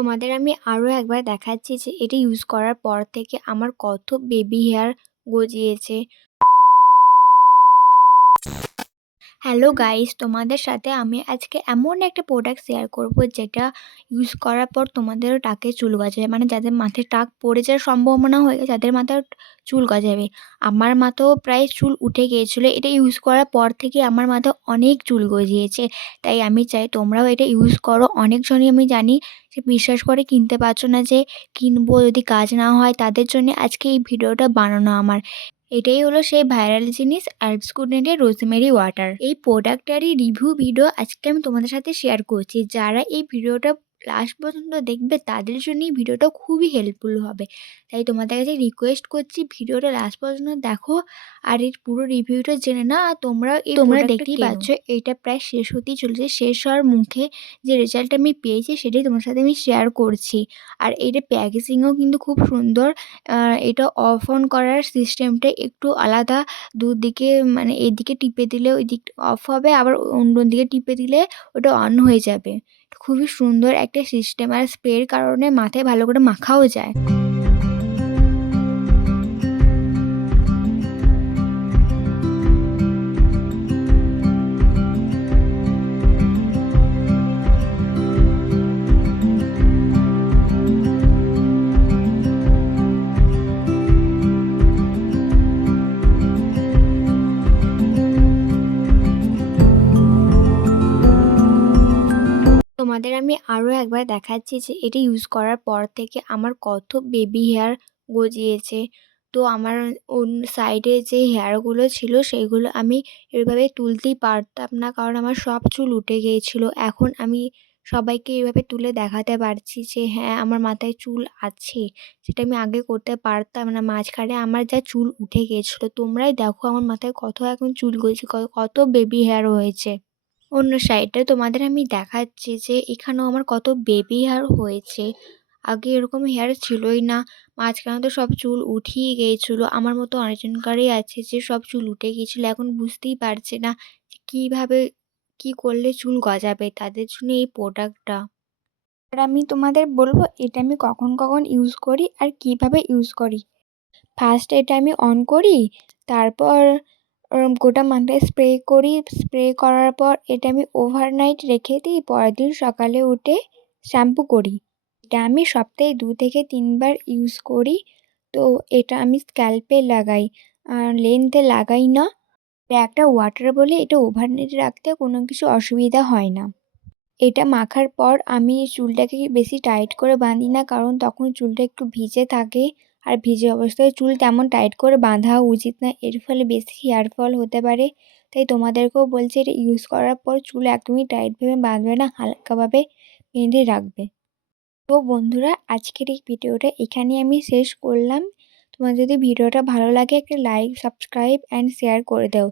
তোমাদের আমি আরও একবার দেখাচ্ছি যে এটা ইউজ করার পর থেকে আমার কত বেবি হেয়ার গজিয়েছে। হ্যালো গাইস, তোমাদের সাথে আমি আজকে এমন একটা প্রোডাক্ট শেয়ার করব যেটা ইউজ করার পর তোমাদেরও টাকে চুল গজাবে, মানে যাদের মাথায় টাক পড়ে যাওয়ার সম্ভাবনা হয়ে গেছে তাদের মাথায় চুল গজাবে। আমার মাথাও প্রায় চুল উঠে গিয়েছিলো, এটা ইউজ করার পর থেকে আমার মাথায় অনেক চুল গজিয়েছে। তাই আমি চাই তোমরাও এটা ইউজ করো। অনেকজনই আমি জানি যে বিশ্বাস করে কিনতে পারছো না, যে কিনবো যদি কাজ না হয়, তাদের জন্য আজকে এই ভিডিওটা বানানো আমার। এটাই হলো সেই ভাইরাল জিনিস অ্যালপস গুডনাইটের রোজমেরি ওয়াটার। এই প্রোডাক্টটারই রিভিউ ভিডিও আজকে আমি তোমাদের সাথে শেয়ার করছি। যারা এই ভিডিওটা লাস্ট পর্যন্ত দেখবে তাদের জন্য এই ভিডিওটা খুবই হেল্পফুল হবে। তাই তোমাদের কাছে রিকোয়েস্ট করছি ভিডিওটা লাস্ট পর্যন্ত দেখো আর এর পুরো রিভিউটা জেনে না। আর তোমরা দেখতেই পাচ্ছ এটা প্রায় শেষ হতেই চলেছে। শেষ হওয়ার মুখে যে রেজাল্ট আমি পেয়েছি সেটাই তোমার সাথে আমি শেয়ার করছি। আর এইটা প্যাকেজিংও কিন্তু খুব সুন্দর। এটা অফ অন করার সিস্টেমটা একটু আলাদা। দুদিকে মানে এদিকে টিপে দিলে ওই দিক অফ হবে, আবার অন্য দিকে টিপে দিলে ওটা অন হয়ে যাবে। খুবই সুন্দর একটা সিস্টেম, আর স্প্রের কারণে মাথায় ভালো করে মাখাও যায়। তোমাদের আমি আরও একবার দেখাচ্ছি যে এটা ইউজ করার পর থেকে আমার কত বেবি হেয়ার গজিয়েছে। তো আমার সাইডে যে হেয়ারগুলো ছিল সেইগুলো আমি এভাবে তুলতেই পারতাম না, কারণ আমার সব চুল উঠে গিয়েছিলো। এখন আমি সবাইকে এভাবে তুলে দেখাতে পারছি যে হ্যাঁ, আমার মাথায় চুল আছে, যেটা আমি আগে করতে পারতাম না। মাঝখানে আমার যা চুল উঠে গিয়েছিলো, তোমরাই দেখো আমার মাথায় কত এখন চুল গজিয়েছে, কত বেবি হেয়ার হয়েছে। অন্য সাইডে তোমাদের আমি দেখাচ্ছি যে এখানেও আমার কত বেবি হেয়ার হয়েছে। আগে এরকম হেয়ার ছিলই না, মাঝখানে তো সব চুল উঠিয়ে গিয়েছিলো। আমার মতো অনেকজনকারই আছে যে সব চুল উঠে গিয়েছিলো, এখন বুঝতেই পারছে না যে কীভাবে কী করলে চুল গজাবে। তাদের জন্য এই প্রোডাক্টটা। আর আমি তোমাদের বলবো এটা আমি কখন কখন ইউজ করি আর কিভাবে ইউজ করি। ফার্স্ট এটা আমি অন করি, তারপর গোটা মাথায় স্প্রে করি। স্প্রে করার পর এটা আমি ওভারনাইট রেখে দিই, পরের দিন সকালে উঠে শ্যাম্পু করি। এটা আমি সপ্তাহে 2 থেকে 3 বার ইউজ করি। তো এটা আমি স্ক্যাল্পে লাগাই, আর লেন্থে লাগাই না। এটা একটা ওয়াটার বলে এটা ওভারনাইট রাখতে কোনো কিছু অসুবিধা হয় না। এটা মাখার পর আমি চুলটাকে বেশি টাইট করে বাঁধি না, কারণ তখন চুলটা একটু ভিজে থাকে। আর ভিজে অবস্থায় চুল তেমন টাইট করে বাঁধা উচিত না, এর ফলে বেশি হেয়ার ফল হতে পারে। তাই তোমাদেরকেও বলছি এটা ইউজ করার পর চুল একদমই টাইটভাবে বাঁধবে না, হালকাভাবে বেঁধে রাখবে। তো বন্ধুরা, আজকের এই ভিডিওটা এখানেই আমি শেষ করলাম। তোমার যদি ভিডিওটা ভালো লাগে একটা লাইক, সাবস্ক্রাইব অ্যান্ড শেয়ার করে দাও।